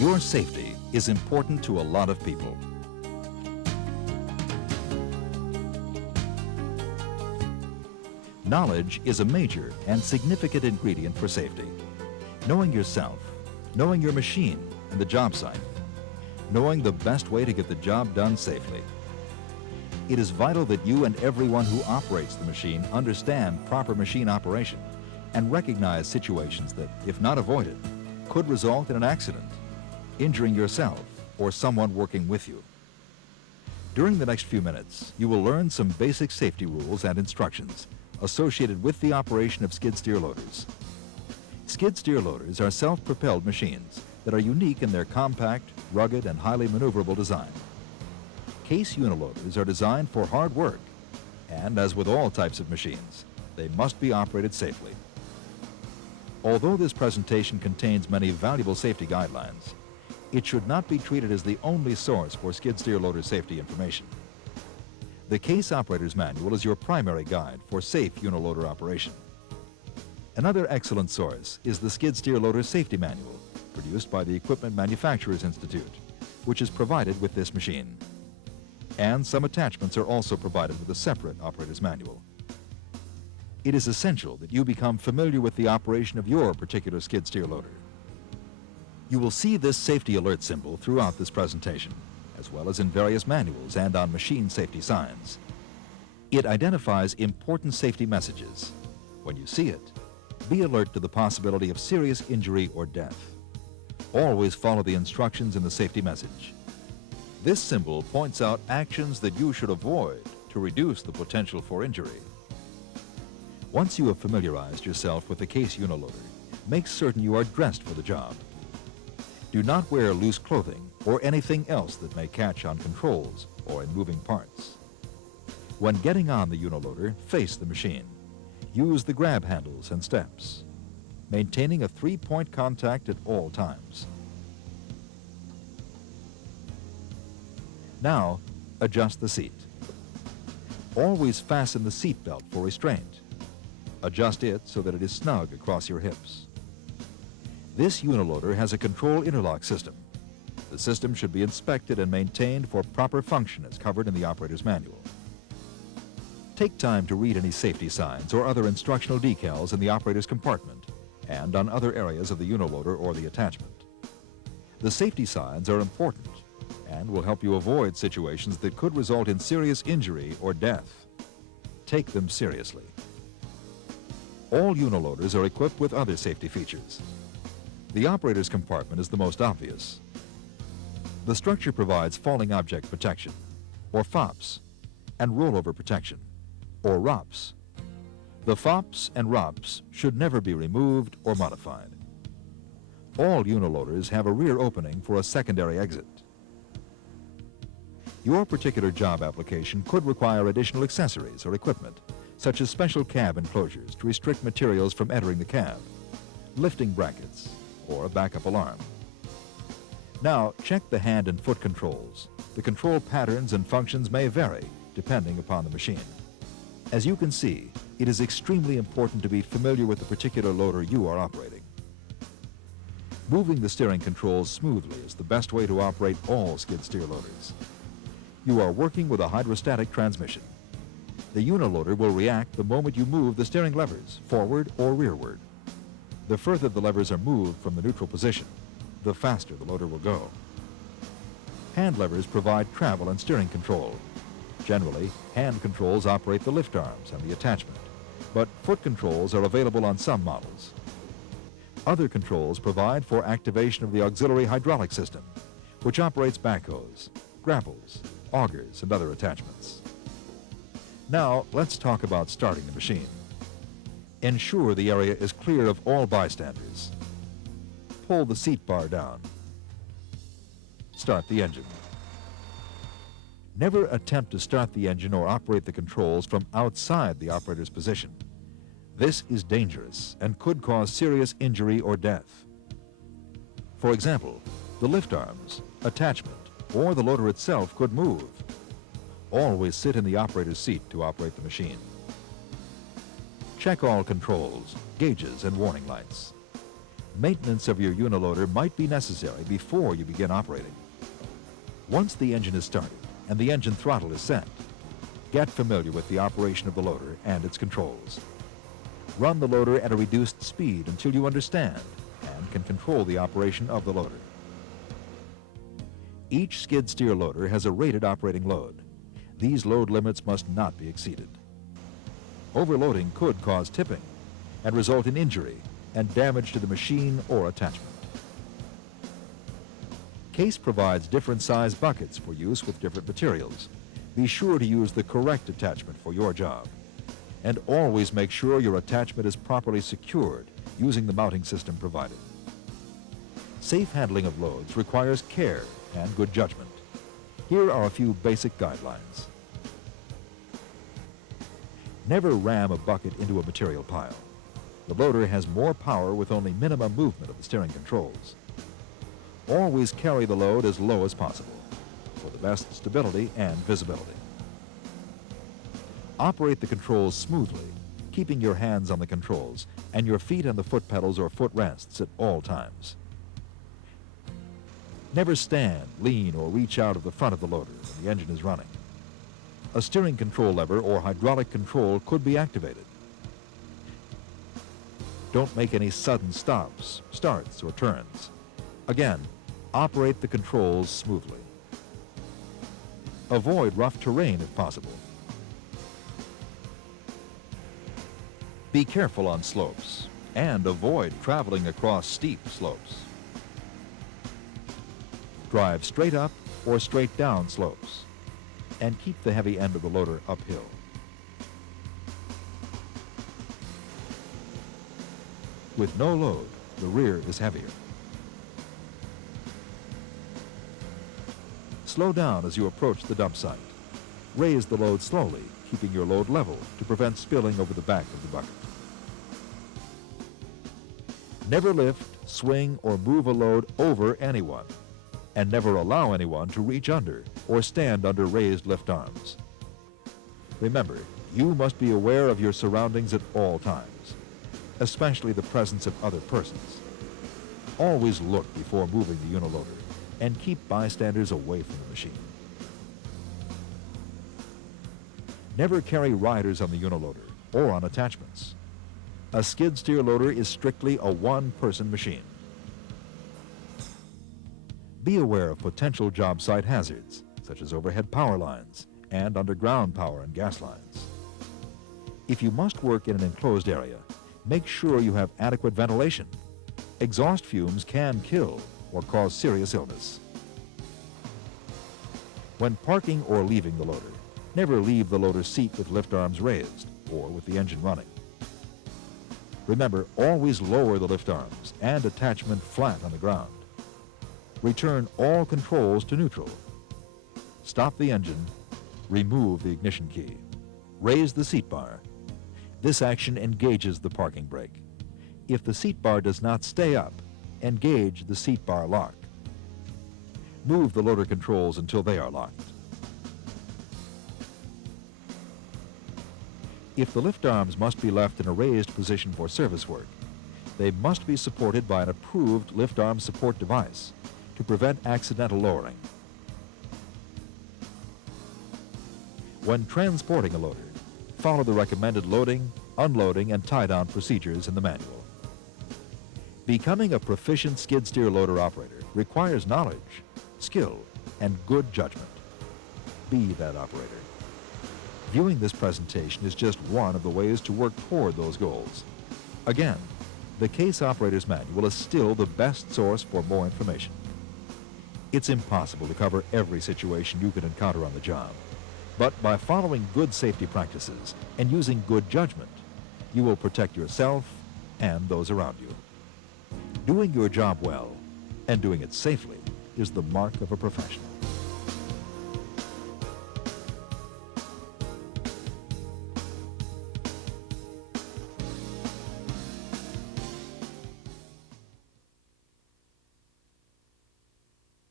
Your safety is important to a lot of people. Knowledge is a major and significant ingredient for safety. Knowing yourself, knowing your machine and the job site, knowing the best way to get the job done safely. It is vital that you and everyone who operates the machine understand proper machine operation and recognize situations that, if not avoided, could result in an accident, injuring yourself or someone working with you. During the next few minutes, you will learn some basic safety rules and instructions associated with the operation of skid steer loaders. Skid steer loaders are self-propelled machines that are unique in their compact, rugged, and highly maneuverable design. Case uniloaders are designed for hard work, and as with all types of machines, they must be operated safely. Although this presentation contains many valuable safety guidelines, it should not be treated as the only source for skid steer loader safety information. The Case Operator's Manual is your primary guide for safe uniloader operation. Another excellent source is the Skid Steer Loader Safety Manual, produced by the Equipment Manufacturers Institute, which is provided with this machine. And some attachments are also provided with a separate operator's manual. It is essential that you become familiar with the operation of your particular skid steer loader. You will see this safety alert symbol throughout this presentation, as well as in various manuals and on machine safety signs. It identifies important safety messages. When you see it, be alert to the possibility of serious injury or death. Always follow the instructions in the safety message. This symbol points out actions that you should avoid to reduce the potential for injury. Once you have familiarized yourself with the Case Uniloader, make certain you are dressed for the job. Do not wear loose clothing or anything else that may catch on controls or in moving parts. When getting on the uniloader, face the machine. Use the grab handles and steps, maintaining a 3-point contact at all times. Now, adjust the seat. Always fasten the seat belt for restraint. Adjust it so that it is snug across your hips. This uniloader has a control interlock system. The system should be inspected and maintained for proper function as covered in the operator's manual. Take time to read any safety signs or other instructional decals in the operator's compartment and on other areas of the uniloader or the attachment. The safety signs are important and will help you avoid situations that could result in serious injury or death. Take them seriously. All uniloaders are equipped with other safety features. The operator's compartment is the most obvious. The structure provides falling object protection, or FOPS, and rollover protection, or ROPS. The FOPS and ROPS should never be removed or modified. All uniloaders have a rear opening for a secondary exit. Your particular job application could require additional accessories or equipment, such as special cab enclosures to restrict materials from entering the cab, lifting brackets, or a backup alarm. Now, check the hand and foot controls. The control patterns and functions may vary depending upon the machine. As you can see, it is extremely important to be familiar with the particular loader you are operating. Moving the steering controls smoothly is the best way to operate all skid steer loaders. You are working with a hydrostatic transmission. The uniloader will react the moment you move the steering levers, forward or rearward. The further the levers are moved from the neutral position, the faster the loader will go. Hand levers provide travel and steering control. Generally, hand controls operate the lift arms and the attachment, but foot controls are available on some models. Other controls provide for activation of the auxiliary hydraulic system, which operates backhoes, grapples, augers, and other attachments. Now, let's talk about starting the machine. Ensure the area is clear of all bystanders. Pull the seat bar down. Start the engine. Never attempt to start the engine or operate the controls from outside the operator's position. This is dangerous and could cause serious injury or death. For example, the lift arms, attachment, or the loader itself could move. Always sit in the operator's seat to operate the machine. Check all controls, gauges, and warning lights. Maintenance of your uniloader might be necessary before you begin operating. Once the engine is started and the engine throttle is set, get familiar with the operation of the loader and its controls. Run the loader at a reduced speed until you understand and can control the operation of the loader. Each skid steer loader has a rated operating load. These load limits must not be exceeded. Overloading could cause tipping and result in injury and damage to the machine or attachment. Case provides different size buckets for use with different materials. Be sure to use the correct attachment for your job. And always make sure your attachment is properly secured using the mounting system provided. Safe handling of loads requires care and good judgment. Here are a few basic guidelines. Never ram a bucket into a material pile. The loader has more power with only minimum movement of the steering controls. Always carry the load as low as possible for the best stability and visibility. Operate the controls smoothly, keeping your hands on the controls and your feet on the foot pedals or foot rests at all times. Never stand, lean, or reach out of the front of the loader when the engine is running. A steering control lever or hydraulic control could be activated. Don't make any sudden stops, starts, or turns. Again, operate the controls smoothly. Avoid rough terrain if possible. Be careful on slopes and avoid traveling across steep slopes. Drive straight up or straight down slopes and keep the heavy end of the loader uphill. With no load, the rear is heavier. Slow down as you approach the dump site. Raise the load slowly, keeping your load level to prevent spilling over the back of the bucket. Never lift, swing, or move a load over anyone, and never allow anyone to reach under or stand under raised lift arms. Remember, you must be aware of your surroundings at all times, especially the presence of other persons. Always look before moving the uniloader and keep bystanders away from the machine. Never carry riders on the uniloader or on attachments. A skid steer loader is strictly a one-person machine. Be aware of potential job site hazards, such as overhead power lines and underground power and gas lines. If you must work in an enclosed area, make sure you have adequate ventilation. Exhaust fumes can kill or cause serious illness. When parking or leaving the loader, never leave the loader seat with lift arms raised or with the engine running. Remember, always lower the lift arms and attachment flat on the ground. Return all controls to neutral. Stop the engine. Remove the ignition key. Raise the seat bar. This action engages the parking brake. If the seat bar does not stay up, engage the seat bar lock. Move the loader controls until they are locked. If the lift arms must be left in a raised position for service work, they must be supported by an approved lift arm support device to prevent accidental lowering. When transporting a loader, follow the recommended loading, unloading, and tie-down procedures in the manual. Becoming a proficient skid steer loader operator requires knowledge, skill, and good judgment. Be that operator. Viewing this presentation is just one of the ways to work toward those goals. Again, the Case Operator's Manual is still the best source for more information. It's impossible to cover every situation you could encounter on the job, but by following good safety practices and using good judgment, you will protect yourself and those around you. Doing your job well and doing it safely is the mark of a professional.